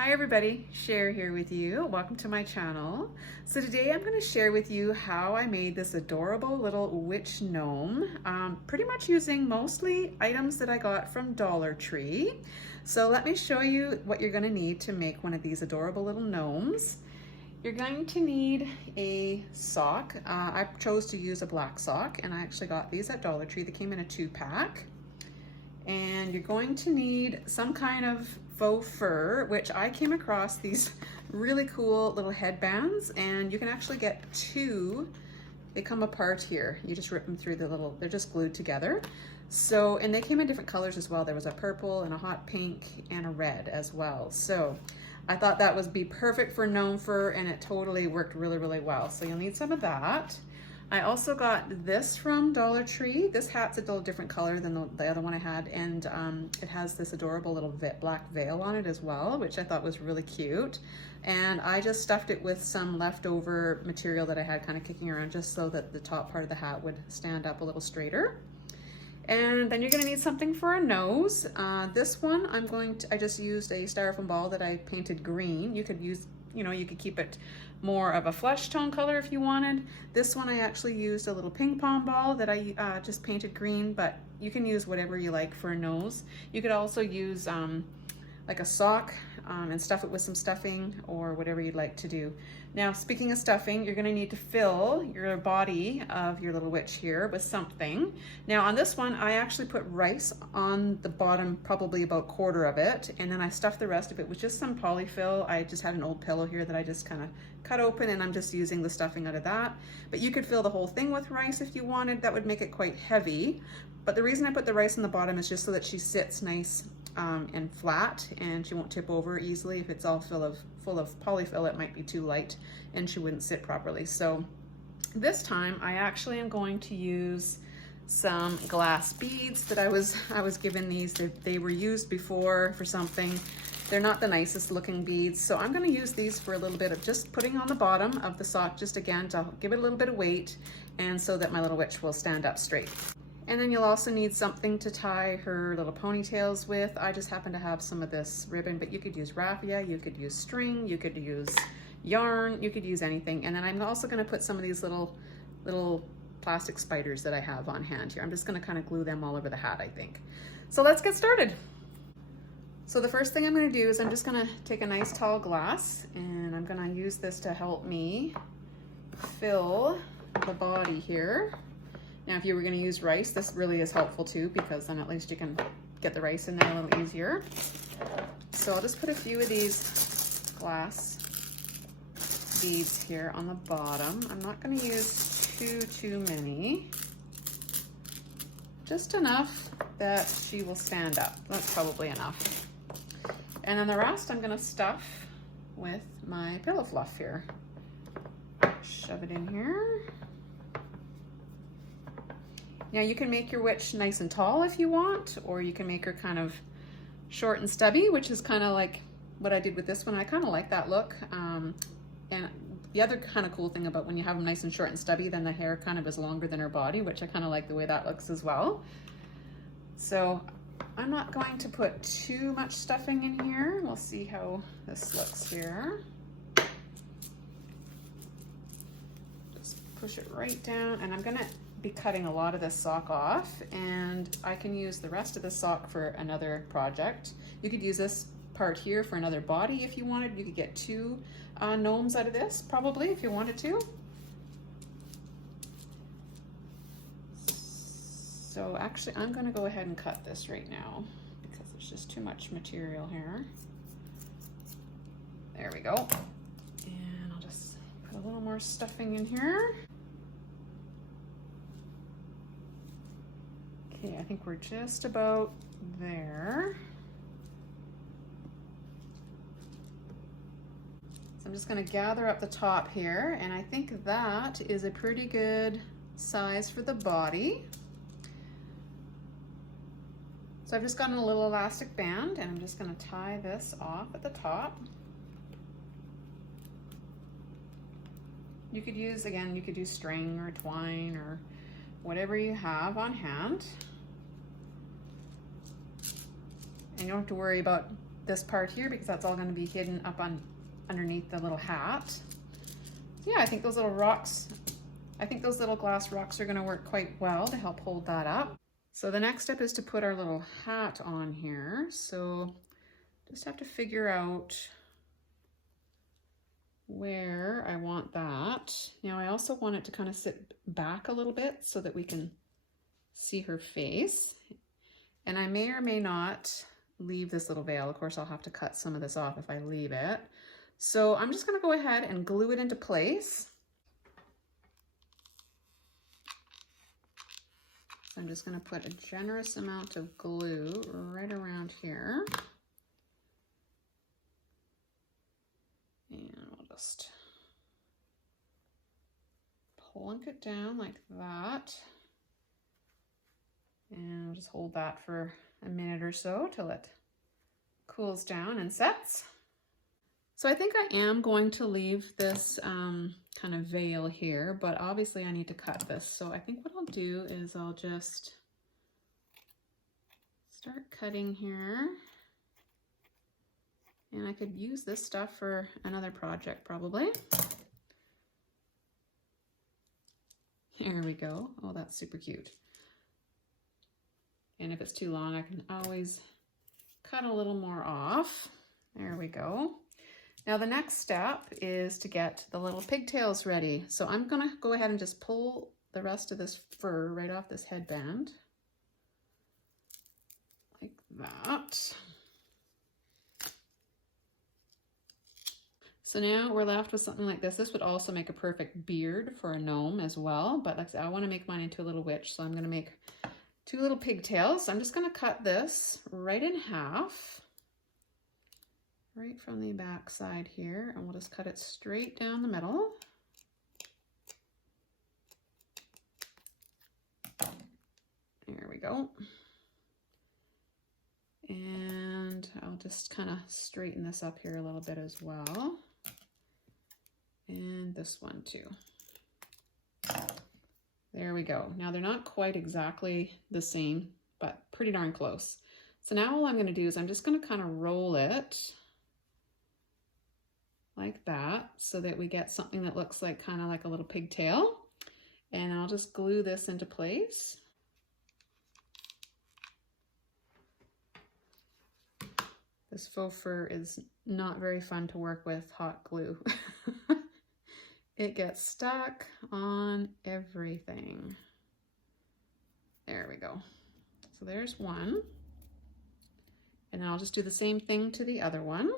Hi everybody, Cher here with you. Welcome to my channel. So today I'm going to share with you how I made this adorable little witch gnome, pretty much using mostly items that I got from Dollar Tree. So let me show you what you're going to need to make one of these adorable little gnomes. You're going to need a sock. I chose to use a black sock and I actually got these at Dollar Tree. They came in a 2-pack. And you're going to need some kind of faux fur, which I came across these really cool little headbands, and you can actually get two. They come apart here. You just rip them through the little, they're just glued together. So, and they came in different colors as well. There was a purple and a hot pink and a red as well. So I thought that would be perfect for gnome fur, and it totally worked really, really well. So you'll need some of that. I also got this from Dollar Tree. This hat's a little different color than the other one I had, and it has this adorable little black veil on it as well, which I thought was really cute. And I just stuffed it with some leftover material that I had kind of kicking around, just so that the top part of the hat would stand up a little straighter. And then you're gonna need something for a nose. This one, I just used a styrofoam ball that I painted green. You could use, you could keep it more of a flesh tone color if you wanted. This one I actually used a little ping pong ball that I just painted green, but you can use whatever you like for a nose. You could also use like a sock and stuff it with some stuffing or whatever you'd like to do. Now, speaking of stuffing, you're gonna need to fill your body of your little witch here with something. Now on this one, I actually put rice on the bottom, probably about 1/4 of it, and then I stuffed the rest of it with just some polyfill. I just had an old pillow here that I just kind of cut open, and I'm just using the stuffing out of that. But you could fill the whole thing with rice if you wanted. That would make it quite heavy. But the reason I put the rice on the bottom is just so that she sits nice and flat, and she won't tip over easily. If it's all full of polyfill, it might be too light and she wouldn't sit properly. So this time I actually am going to use some glass beads that I was given these. They were used before for something. They're not the nicest looking beads, so I'm going to use these for a little bit of just putting on the bottom of the sock, just again to give it a little bit of weight, and so that my little witch will stand up straight. And then you'll also need something to tie her little ponytails with. I just happen to have some of this ribbon, but you could use raffia, you could use string, you could use yarn, you could use anything. And then I'm also gonna put some of these little plastic spiders that I have on hand here. I'm just gonna kind of glue them all over the hat, I think. So let's get started. So the first thing I'm gonna do is I'm just gonna take a nice tall glass, and I'm gonna use this to help me fill the body here. Now, if you were going to use rice, this really is helpful too, because then at least you can get the rice in there a little easier. So I'll just put a few of these glass beads here on the bottom. I'm not going to use too many. Just enough that she will stand up. That's probably enough. And then the rest I'm going to stuff with my pillow fluff here. Shove it in here. Now you can make your witch nice and tall if you want, or you can make her kind of short and stubby, which is kind of like what I did with this one. I kind of like that look. And the other kind of cool thing about when you have them nice and short and stubby, then the hair kind of is longer than her body, which I kind of like the way that looks as well. So I'm not going to put too much stuffing in here. We'll see how this looks here. Just push it right down, and I'm gonna be cutting a lot of this sock off, and I can use the rest of the sock for another project. You could use this part here for another body if you wanted. You could get 2 gnomes out of this, probably, if you wanted to. So actually I'm going to go ahead and cut this right now because there's just too much material here. There we go. And I'll just put a little more stuffing in here. Okay, I think we're just about there. So I'm just going to gather up the top here, and I think that is a pretty good size for the body. So I've just gotten a little elastic band, and I'm just going to tie this off at the top. You could use, again, you could use string or twine or whatever you have on hand. And you don't have to worry about this part here because that's all going to be hidden up on underneath the little hat. Yeah, I think those little rocks, I think those little glass rocks are going to work quite well to help hold that up. So the next step is to put our little hat on here. So just have to figure out where I want that. Now I also want it to kind of sit back a little bit so that we can see her face. And I may or may not leave this little veil. Of course, I'll have to cut some of this off if I leave it. So I'm just gonna go ahead and glue it into place. So I'm just gonna put a generous amount of glue right around here. And we'll just plunk it down like that. And we'll just hold that for a minute or so till it cools down and sets. So I think I am going to leave this kind of veil here, but obviously I need to cut this. So I think what I'll do is I'll just start cutting here. And I could use this stuff for another project probably. There we go. Oh, that's super cute. And if it's too long, I can always cut a little more off. There we go. Now the next step is to get the little pigtails ready. So I'm gonna go ahead and just pull the rest of this fur right off this headband. Like that. So now we're left with something like this. This would also make a perfect beard for a gnome as well, but like I said, I want to make mine into a little witch, so I'm going to make 2 little pigtails. I'm just going to cut this right in half, right from the back side here, and we'll just cut it straight down the middle. There we go. And I'll just kind of straighten this up here a little bit as well. And this one too. There we go. Now they're not quite exactly the same, but pretty darn close. So now all I'm going to do is I'm just going to kind of roll it like that so that we get something that looks like kind of like a little pigtail. And I'll just glue this into place. This faux fur is not very fun to work with hot glue. It gets stuck on everything. There we go. So there's one. And I'll just do the same thing to the other one.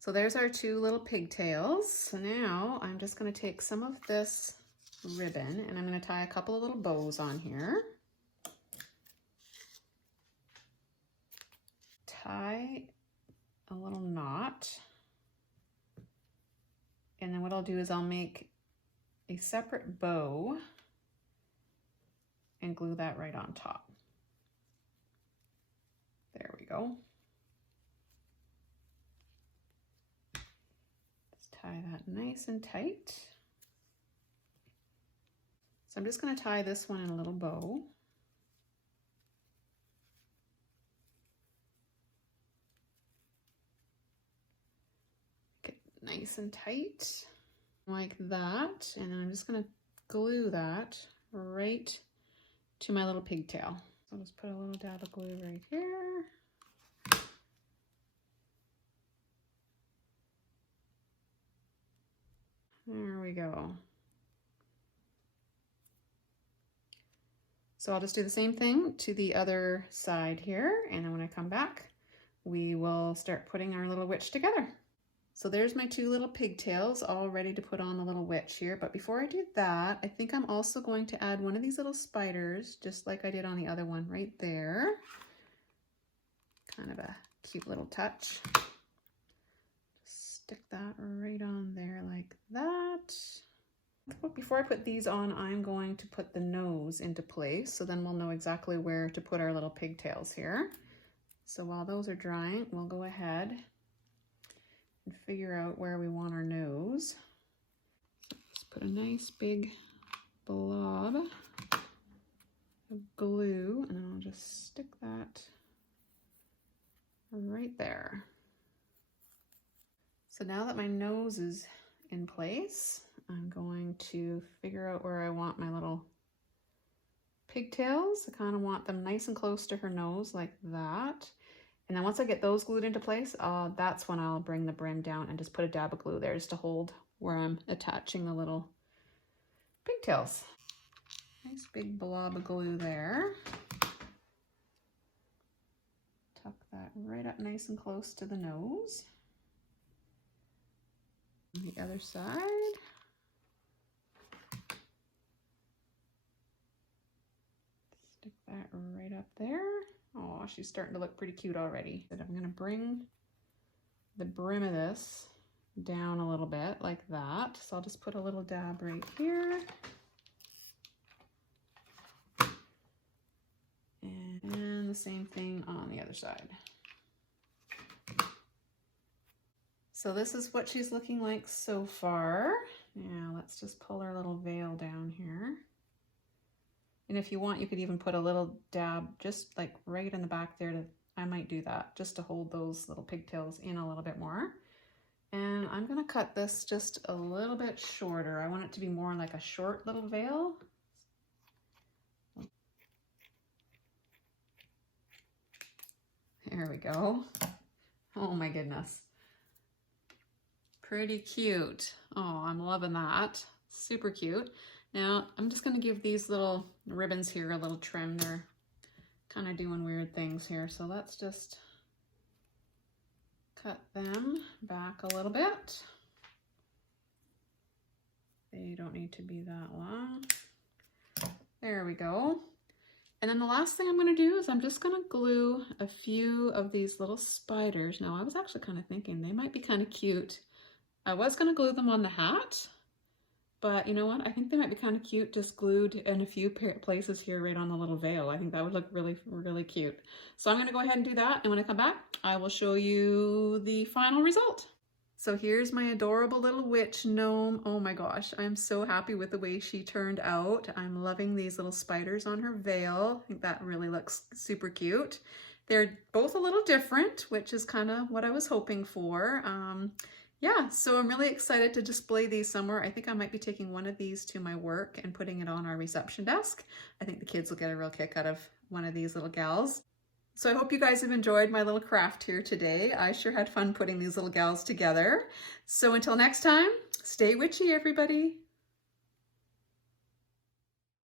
So there's our 2 little pigtails. So now I'm just going to take some of this ribbon and I'm going to tie a couple of little bows on here. Tie a little knot. And then what I'll do is I'll make a separate bow and glue that right on top. There we go. Just tie that nice and tight. So I'm just going to tie this one in a little bow. Nice and tight like that, and then I'm just going to glue that right to my little pigtail. So I'll just put a little dab of glue right here. There we go. So I'll just do the same thing to the other side here, and then when I come back we will start putting our little witch together. So there's my 2 little pigtails all ready to put on the little witch here. But before I do that, I think I'm also going to add one of these little spiders, just like I did on the other one right there. Kind of a cute little touch. Just stick that right on there like that. But before I put these on, I'm going to put the nose into place. So then we'll know exactly where to put our little pigtails here. So while those are drying, we'll go ahead and figure out where we want our nose. So just put a nice big blob of glue and I'll just stick that right there. So now that my nose is in place, I'm going to figure out where I want my little pigtails. I kind of want them nice and close to her nose like that. And then once I get those glued into place, that's when I'll bring the brim down and just put a dab of glue there just to hold where I'm attaching the little pigtails. Nice big blob of glue there. Tuck that right up nice and close to the nose. The other side. Stick that right up there. Oh, she's starting to look pretty cute already. But I'm gonna bring the brim of this down a little bit like that. So I'll just put a little dab right here. And the same thing on the other side. So this is what she's looking like so far. Now let's just pull our little veil down here. And if you want, you could even put a little dab just like right in the back there. I might do that just to hold those little pigtails in a little bit more. And I'm gonna cut this just a little bit shorter. I want it to be more like a short little veil. There we go. Oh my goodness. Pretty cute. Oh, I'm loving that. Super cute. Now, I'm just gonna give these little ribbons here a little trim. They're kind of doing weird things here. So let's just cut them back a little bit. They don't need to be that long. There we go. And then the last thing I'm going to do is I'm just going to glue a few of these little spiders. Now, I was actually kind of thinking they might be kind of cute. I was going to glue them on the hat, but you know what? I think they might be kind of cute just glued in a few places here right on the little veil. I think that would look really, really cute. So I'm going to go ahead and do that. And when I come back, I will show you the final result. So here's my adorable little witch gnome. Oh my gosh, I'm so happy with the way she turned out. I'm loving these little spiders on her veil. I think that really looks super cute. They're both a little different, which is kind of what I was hoping for. Yeah, so I'm really excited to display these somewhere. I think I might be taking one of these to my work and putting it on our reception desk. I think the kids will get a real kick out of one of these little gals. So I hope you guys have enjoyed my little craft here today. I sure had fun putting these little gals together. So until next time, stay witchy, everybody.